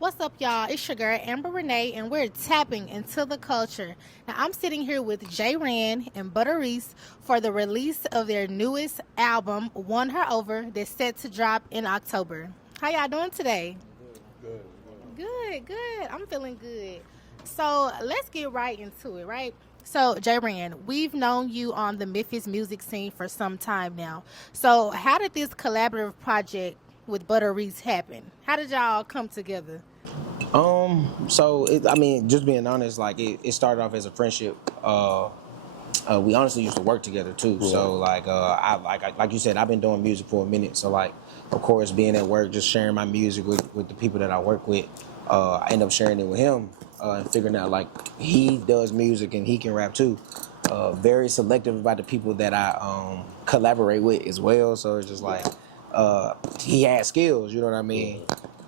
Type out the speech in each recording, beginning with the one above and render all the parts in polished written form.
What's up, y'all? It's your girl, Amber Renee, and we're tapping into the culture. Now, I'm sitting here with Jay Rand and Butter Reese for the release of their newest album, Won Her Over, that's set to drop in October. How y'all doing today? Good. Good, good. I'm feeling good. So let's get right into it, right? So, Jay Rand, we've known you on the Memphis music scene for some time now. So, how did this collaborative project with Butter Reese happen? How did y'all come together? I mean, just being honest, like it started off as a friendship. We honestly used to work together too. Yeah. So like you said, I've been doing music for a minute. So like, of course, being at work, just sharing my music with the people that I work with, I end up sharing it with him and figuring out like he does music and he can rap too. Very selective about the people that I collaborate with as well. So it's just like he had skills. You know what I mean?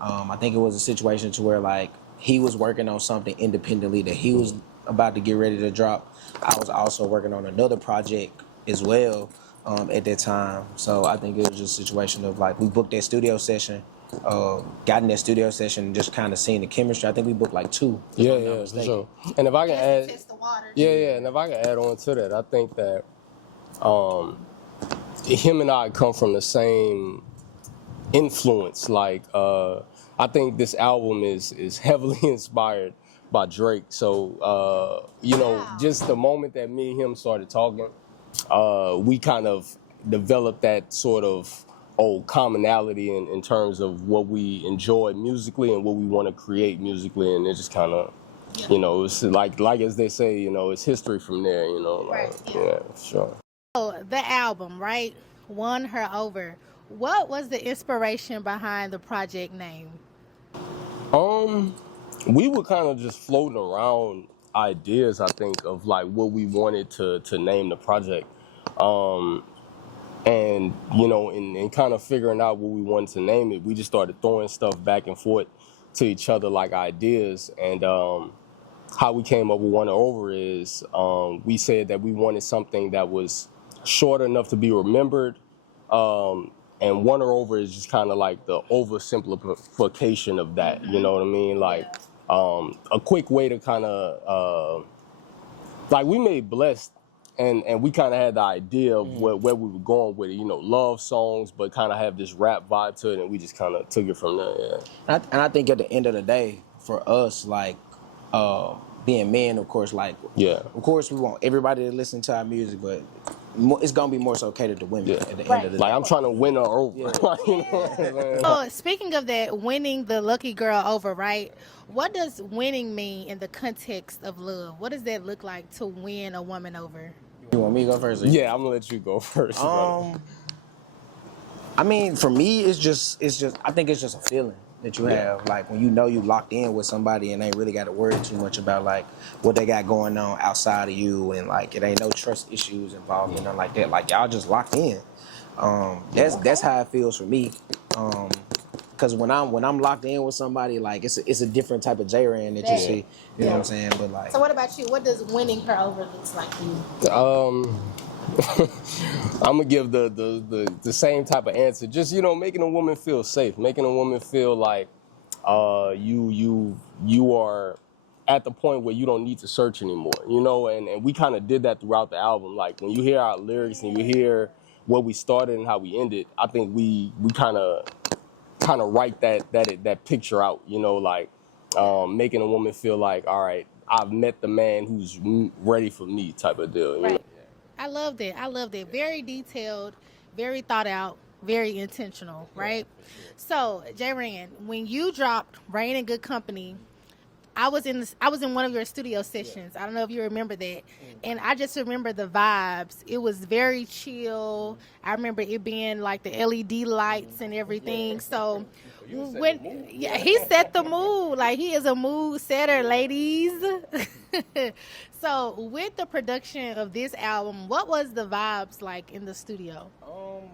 I think it was a situation to where like he was working on something independently that he was about to get ready to drop. I was also working on another project as well at that time. So I think it was just a situation of like we booked that studio session, got in that studio session, and just kind of seeing the chemistry. I think we booked like two. If I'm not For mistaken. sure. And if I can Just to add, test the water. and if I can add on to that, I think that him and I come from the same influence. Like, I think this album is heavily inspired by Drake. So, Wow. just the moment that me and him started talking, we kind of developed that sort of commonality in terms of what we enjoy musically and what we want to create musically, and it just kind of, it's like as they say, it's history from there. Right, yeah. Yeah, for sure. So, the album, right? Won Her Over. What was the inspiration behind the project name? We were kind of just floating around ideas, I think, of like what we wanted to name the project. And in kind of figuring out what we wanted to name it, we just started throwing stuff back and forth to each other like ideas. And how we came up with One Over is we said that we wanted something that was short enough to be remembered. And One Over is just kind of like the oversimplification of that. You know what I mean? Like a quick way to kind of like we made Blessed. And we kind of had the idea of where we were going with it, love songs, but kind of have this rap vibe to it, and we just kind of took it from there. Yeah. And I think at the end of the day, for us, like being men, of course, like of course we want everybody to listen to our music, but it's gonna be more so catered to women at the end of the day. Like I'm trying to win her over. Yeah. You know what I'm saying? Oh, speaking of that, winning the lucky girl over, right? What does winning mean in the context of love? What does that look like to win a woman over? You want me to go first? Yeah, I'm gonna let you go first. Brother. I mean, for me, it's just. I think it's just a feeling that you have, like when you know you locked in with somebody and ain't really got to worry too much about like what they got going on outside of you, and like it ain't no trust issues involved and nothing like that. Like y'all just locked in. That's how it feels for me. Because when I'm locked in with somebody, like it's a different type of J-Ran that you see. You know what I'm saying? But like, So, what about you? What does winning her over looks like to you? I'm gonna give the same type of answer. Just making a woman feel safe, making a woman feel like you are at the point where you don't need to search anymore. And we kind of did that throughout the album. Like when you hear our lyrics and you hear where we started and how we ended, I think we kind of write that picture out. Like making a woman feel like, all right, I've met the man who's ready for me, type of deal. You know? I love that. I love that. Very detailed, very thought out, very intentional, right? So, Jay Rand, when you dropped Rain and Good Company, I was in one of your studio sessions. I don't know if you remember that. And I just remember the vibes. It was very chill. I remember it being like the LED lights and everything. So he set the mood. Like he is a mood setter, ladies. So with the production of this album, what was the vibes like in the studio?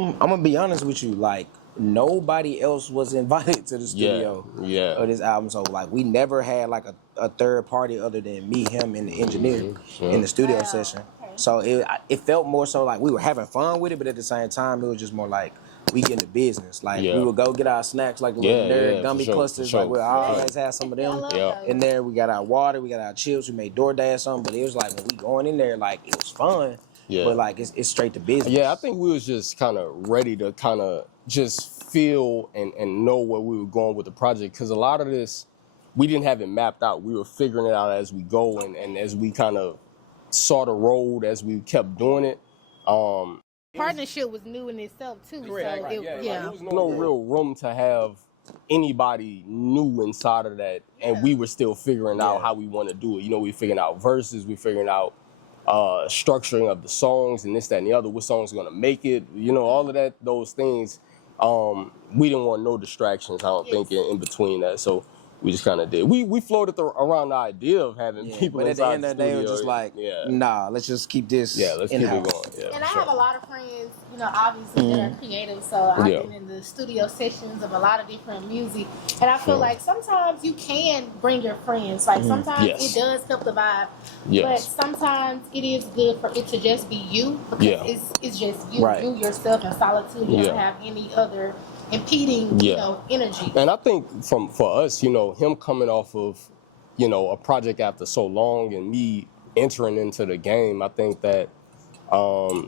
I'm gonna be honest with you, like nobody else was invited to the studio of this album. So like we never had like a third party other than me, him, and the engineer in the studio session. So it felt more so like we were having fun with it, but at the same time it was just more like we get into business. Like Yeah. we would go get our snacks, like the Yeah, legendary yeah, gummy for sure, clusters. for sure, Like we'll for always sure. have some of I them love Yeah. those. in there. We got our water, we got our chips. We made DoorDash something, but it was like when we going in there, like it was fun. Yeah. But like it's straight to business. Yeah, I think we was just kind of ready to kind of just feel and know where we were going with the project, because a lot of this, we didn't have it mapped out. We were figuring it out as we go, and as we kind of saw the road, as we kept doing it. Partnership was new in itself too. Correct. So Like, there was yeah. no real room to have anybody new inside of that, and we were still figuring out how we want to do it. You know, we figuring out verses, we figuring out structuring of the songs and this, that, and the other. What songs are gonna make it? You know, all of that, those things. We didn't want no distractions. I don't think in between that. So we just kind of did. We floated around the idea of having people But at the inside end the of the day, it studio. was just like, yeah, nah, let's just keep this. yeah, let's keep it in-house. going. Yeah, And I sure. have a lot of friends, you know, obviously that are creative. So I've Yeah. been in the studio sessions of a lot of different music, and I feel Sure. like sometimes you can bring your friends. Like sometimes Yes. it does help the vibe, Yes. but sometimes it is good for it to just be you, because Yeah. it's just you, Right. you yourself in solitude. You Yeah. don't have any other impeding, you Yeah. know, energy. And I think for us, you know, him coming off of, you know, a project after so long and me entering into the game, I think that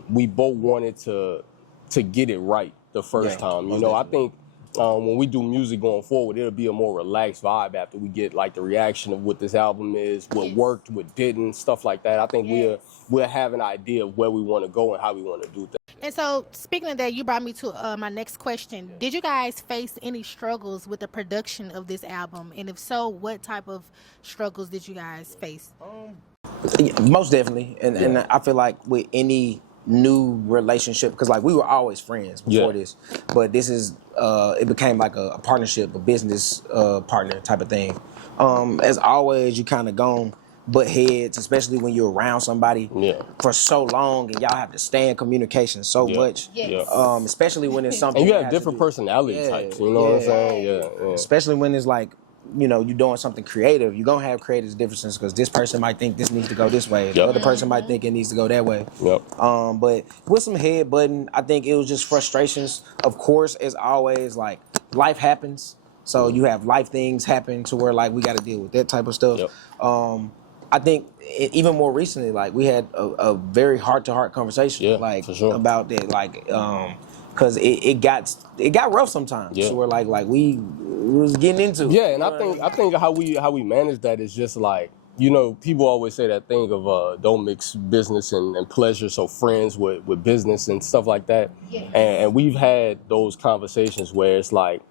we both wanted to get it right the first Yeah, time. You most know, I definitely. think when we do music going forward, it'll be a more relaxed vibe after we get like the reaction of what this album is, what Yes. worked, what didn't, stuff like that. I think Yes. we'll have an idea of where we want to go and how we want to do things. And so, speaking of that, you brought me to my next question. Did you guys face any struggles with the production of this album? And if so, what type of struggles did you guys face? Yeah, most definitely, and I feel like with any new relationship, because like we were always friends before Yeah. this, but this is it became like a partnership, a business partner type of thing. As always, you kind of gone butt heads, especially when you're around somebody Yeah. for so long, and y'all have to stay in communication so Yeah. much. Yes. Especially when it's something And you that have has to different do- personality Yeah, types, you know what I'm yeah. saying? Yeah. Especially when it's like, you know, you're doing something creative, you're gonna have creative differences because this person might think this needs to go this way, the Yep. other person might think it needs to go that way. Yep. But with some headbutting, I think it was just frustrations. Of course, as always, like life happens, so you have life things happen to where like we got to deal with that type of stuff. Yep. I think even more recently, like we had a very heart-to-heart conversation, Yeah, like for sure. about that, like because it got rough sometimes. Yeah. So we're like we was getting into it. Yeah, and I think how we manage that is just like, you know, people always say that thing of don't mix business and pleasure, so friends with business and stuff like that. Yeah. And we've had those conversations where it's like,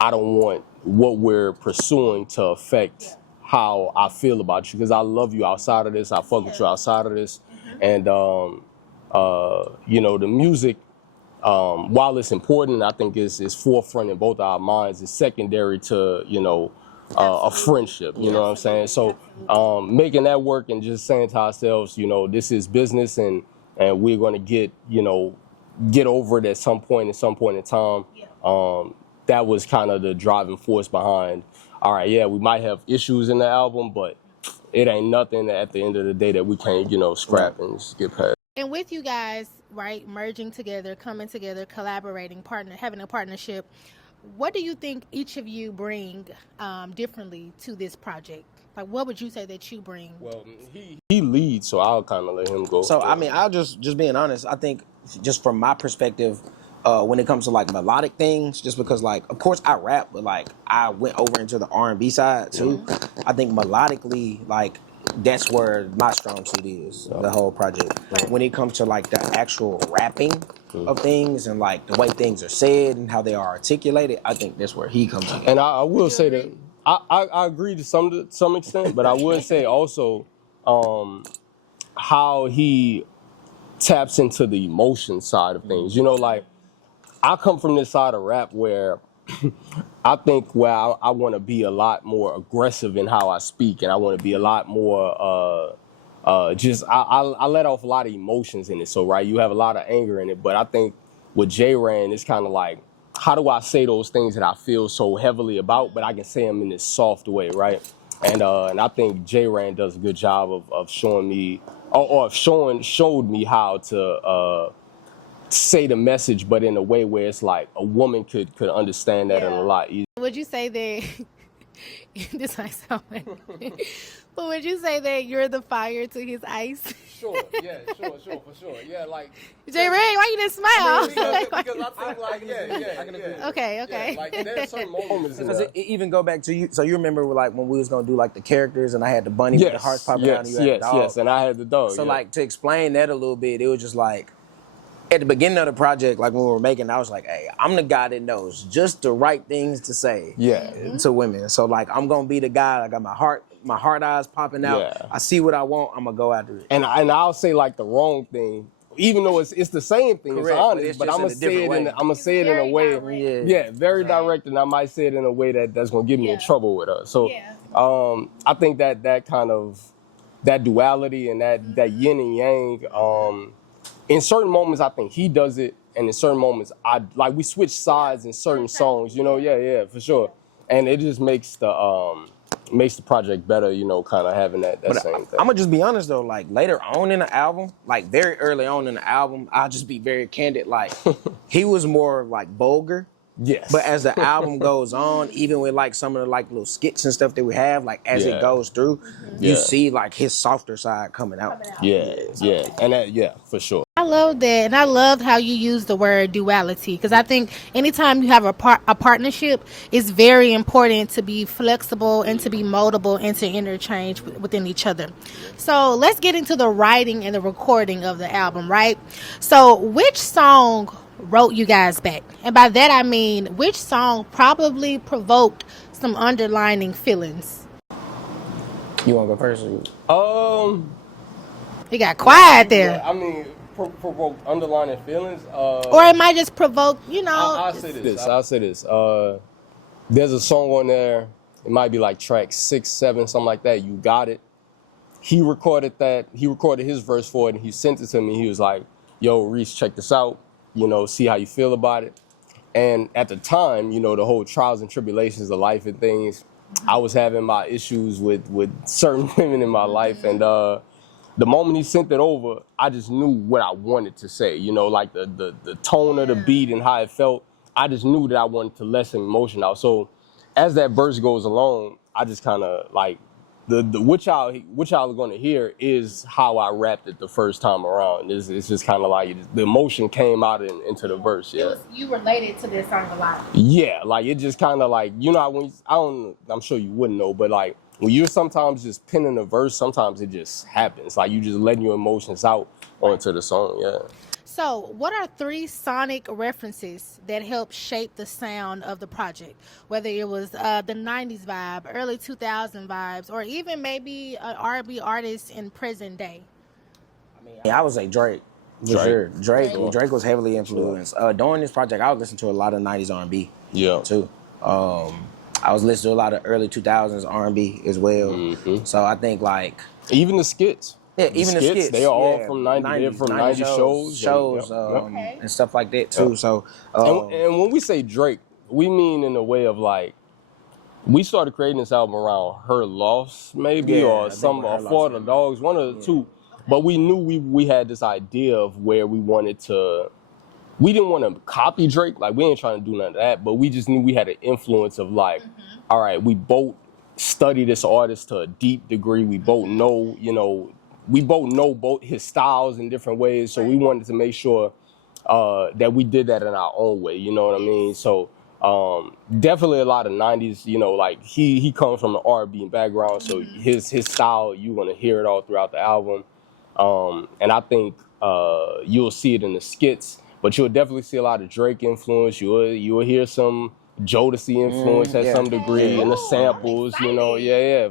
I don't want what we're pursuing to affect how I feel about you, because I love you outside of this, I fuck with you outside of this. And you know, the music, while it's important, I think is forefront in both our minds, is secondary to, you know, a friendship, you know what I'm saying? So making that work and just saying to ourselves, you know, this is business, and we're going to get over it at some point in time. That was kind of the driving force behind, all right, yeah, we might have issues in the album, but it ain't nothing at the end of the day that we can't, you know, scrap and just get past. And with you guys, right, merging together, coming together, collaborating, having a partnership, what do you think each of you bring differently to this project? Like, what would you say that you bring? Well, he leads, so I'll kind of let him go. So I mean, I'll just being honest. I think just from my perspective, when it comes to like melodic things, just because like of course I rap, but like I went over into the R&B side too. I think melodically, like that's where my strong suit is. The whole project. When it comes to like the actual rapping of things and like the way things are said and how they are articulated, I think that's where he comes in. And I will say that I agree to some extent, but I would say also how he taps into the emotion side of things. You know, like I come from this side of rap where I think where I want to be a lot more aggressive in how I speak, and I want to be a lot more just I let off a lot of emotions in it. So right, you have a lot of anger in it, but I think with J-Ran, it's kind of like, how do I say those things that I feel so heavily about, but I can say them in this soft way, right? And I think J-Ran does a good job of showing me, or showed me how say the message, but in a way where it's like a woman could understand that in a lot easier. Would you say that this might sound funny, but would you say that you're the fire to his ice? Sure, for sure. Yeah, like J. Ray, why you didn't smile? because I think like Okay. Yeah, like there's certain moments Because it even go back to you. So you remember like when we was gonna do like the characters, and I had the bunny with the hearts popping out, and you had the dog. Yes, and I had the dog. So like to explain that a little bit, it was just like at the beginning of the project, like when we were making, I was like, hey, I'm the guy that knows just the right things to say to women. So like I'm gonna be the guy. I got my heart eyes popping out. Yeah. I see what I want. I'm gonna go after it. And I'll say like the wrong thing, even though it's the same thing. Correct, it's honest, it's but just I'm gonna say it in a way. Very direct, and I might say it in a way that's gonna get me in trouble with her. So I think that kind of that duality and that yin and yang. In certain moments, I think he does it, and in certain moments, we switch sides in certain songs. You know, yeah, for sure. And it just makes the project better. You know, kind of having that same thing. I'm gonna just be honest though. Like later on in the album, like very early on in the album, I'll just be very candid. Like he was more like vulgar. Yes. But as the album goes on, even with like some of the like little skits and stuff that we have, like as it goes through, you see like his softer side coming out. Yeah. And that, for sure. I love that, and I loved how you use the word duality, because I think anytime you have a partnership, it's very important to be flexible and to be moldable and to interchange within each other. So let's get into the writing and the recording of the album, right? So which song wrote you guys back? And by that I mean, which song probably provoked some underlining feelings? You want to go first? It got quiet there. I mean, provoke underlining feelings. Or it might just provoke, I'll say this. There's a song on there. It might be like track 6, 7, something like that. You Got It. He recorded that. He recorded his verse for it, and he sent it to me. He was like, "Yo, Reese, check this out. See how you feel about it." And at the time, the whole trials and tribulations of life and things, I was having my issues with certain women in my life, and the moment he sent it over, I just knew what I wanted to say. Like the tone of the beat and how it felt. I just knew that I wanted to let some emotion out. So as that verse goes along, I just kind of like the what y'all are going to hear is how I rapped it the first time around. It's just kind of like the emotion came out into the verse. Yeah. You related to this song a lot. Yeah, like it just kind of like I'm sure you wouldn't know, but like when you're sometimes just penning a verse, sometimes it just happens. Like you just letting your emotions out onto the song. Yeah. So, what are 3 sonic references that helped shape the sound of the project? Whether it was the 90s vibe, early 2000 vibes, or even maybe an R&B artist in present day? I would say Drake. Sure. Drake was heavily influenced. During this project, I was listening to a lot of 90s R&B too. I was listening to a lot of early 2000s R&B as well. Mm-hmm. So I think like... Even the skits. Yeah, even the skits. They are all from 90 shows and stuff like that too. So, and when we say Drake, we mean in a way of like, we started creating this album around Her Loss, maybe, or For the Dogs, one of the two. But we knew we had this idea of where we wanted to. We didn't want to copy Drake, like we ain't trying to do none of that. But we just knew we had an influence of like, all right, we both study this artist to a deep degree. We both know, we both know both his styles in different ways, so we wanted to make sure that we did that in our own way. You know what I mean? So definitely a lot of '90s. Like he comes from an R&B background, so his style, you want to hear it all throughout the album. And I think you'll see it in the skits, but you'll definitely see a lot of Drake influence. You'll hear some Jodeci influence at some degree in the samples. For sure. Yeah.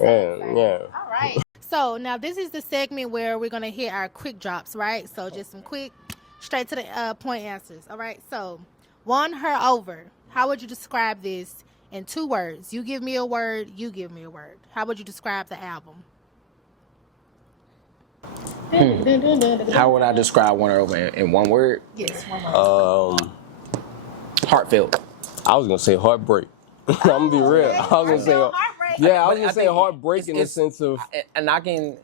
All right. So now this is the segment where we're going to hit our quick drops, right? So just some quick, straight to the point answers. All right. So Won Her Over. How would you describe this in 2 words? You give me a word, you give me a word. How would you describe the album? How would I describe Won Her Over in 1 word? Yes, 1 word. Heartfelt. I was going to say heartbreak. I'm going to be real. I was going to say heartbreak in the sense of... And I can...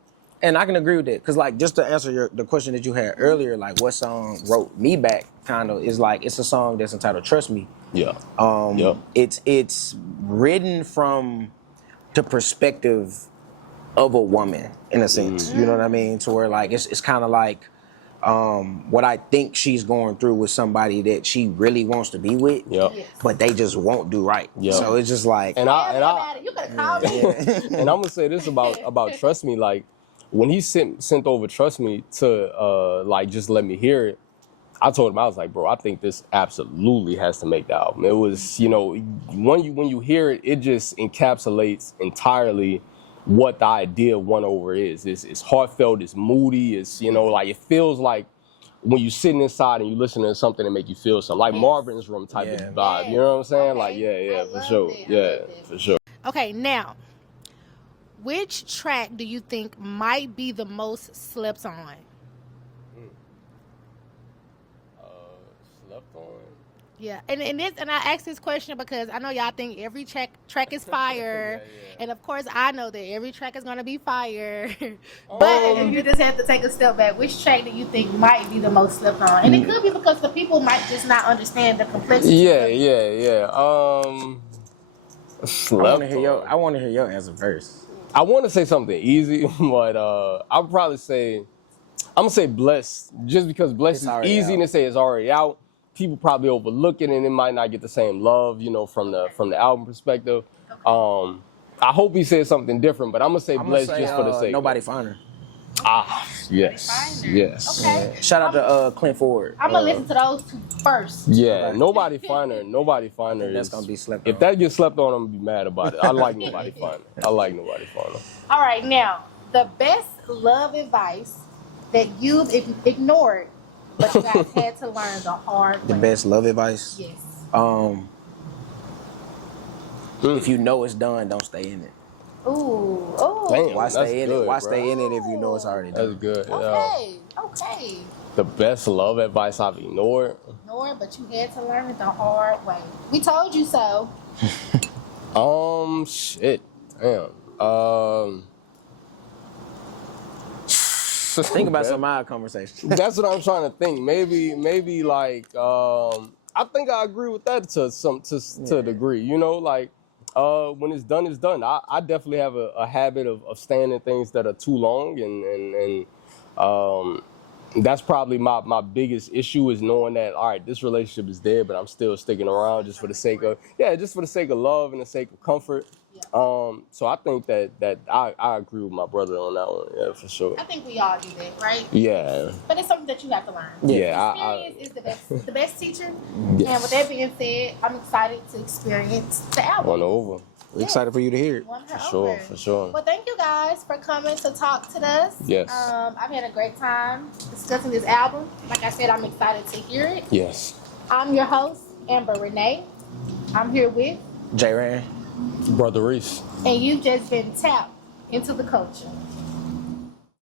And I can agree with that, because like, just to answer the question that you had earlier, like what song wrote me back, kind of, is like, it's a song that's entitled "Trust Me." Yeah. It's written from the perspective of a woman, in a sense. You know what I mean? To where like it's kind of like what I think she's going through with somebody that she really wants to be with, Yep. Yes. but they just won't do right. Yep. So it's just like, And You could have called me. and I'm gonna say this about Trust Me, like when he sent over Trust Me to like just let me hear it, I told him, I was like, bro, I think this absolutely has to make the album. It was, you know, when you hear it, it just encapsulates entirely what the idea of One Over is. It's heartfelt, it's moody, it's, you know, like it feels like when you're sitting inside and you listen to something that make you feel something, like Marvin's Room type of vibe. You know what I'm saying? Okay. Like, yeah, I for love sure. it. I Yeah, love it. for sure. Okay, now, which track do you think might be the most slept on? Slept on. Yeah, and I ask this question because I know y'all think every track is fire, and of course I know that every track is gonna be fire. But if you just have to take a step back, which track do you think might be the most slept on? And it could be because the people might just not understand the complexity. Yeah. Slept on. I want to hear your answer first. I want to say something easy, but I'll probably say, I'm gonna say Blessed, just because Blessed is easy to say it's already out. People probably overlook it and it might not get the same love, you know, from the album perspective. I hope he says something different, but I'm gonna say Blessed just for the sake. Nobody Finer. Yes. Okay. Shout out to Clint Ford. I'm gonna listen to those two first. Yeah, Nobody Finer. That's gonna be slept on. If that gets slept on, I'm gonna be mad about it. I like Nobody Finer. All right, now the best love advice that you've ignored, but you guys had to learn the hard way. The best love advice? Yes. If you know it's done, don't stay in it. Ooh. Damn, Why that's stay in good, it? Why bro. stay in it if you know it's already done? That's good. Okay. The best love advice I've ignored. Ignore, but you had to learn it the hard way. We told you so. Shit. Damn. Think about some of our conversations. That's what I'm trying to think. Maybe like I think I agree with that to a degree. You know, like when it's done, it's done. I definitely have a habit of staying in things that are too long, and that's probably my biggest issue, is knowing that, all right, this relationship is dead, but I'm still sticking around just for the sake of love and the sake of comfort. So I think that I agree with my brother on that one. Yeah, for sure. I think we all do that, right? Yeah. But it's something that you have to learn. Yeah. Experience is the best teacher. Yes. And with that being said, I'm excited to experience the album. One over. We're excited for you to hear it. For sure. Well, thank you guys for coming to talk to us. Yes. I've had a great time discussing this album. Like I said, I'm excited to hear it. Yes. I'm your host, Amber Renee. I'm here with J-Ran. Brother Reese. And you've just been tapped into the culture.